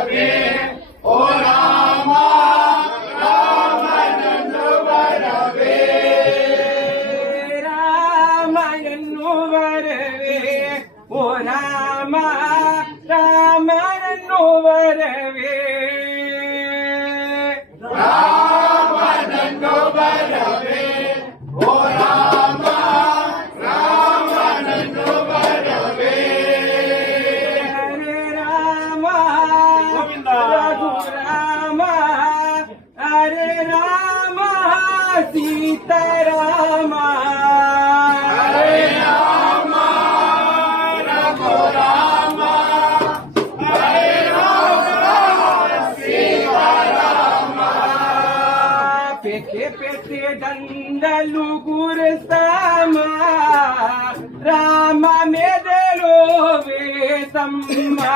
వరవే ఓ రామ రామ నన్ను వరవే రామ నన్ను వరవే ఓ రామ రామ నన్ను వరవే రామ నన్ను వరవే ఓ రామ రామ నన్ను వరవే హరే రామ గోవింద రఘురామ హరే రామ సీతారామ హరే రామ రఘురామ హరే రామ సీతారామ పెట్టే పెట్టే దండలు గురస్తామా రామ మెదలో వేసమ్మా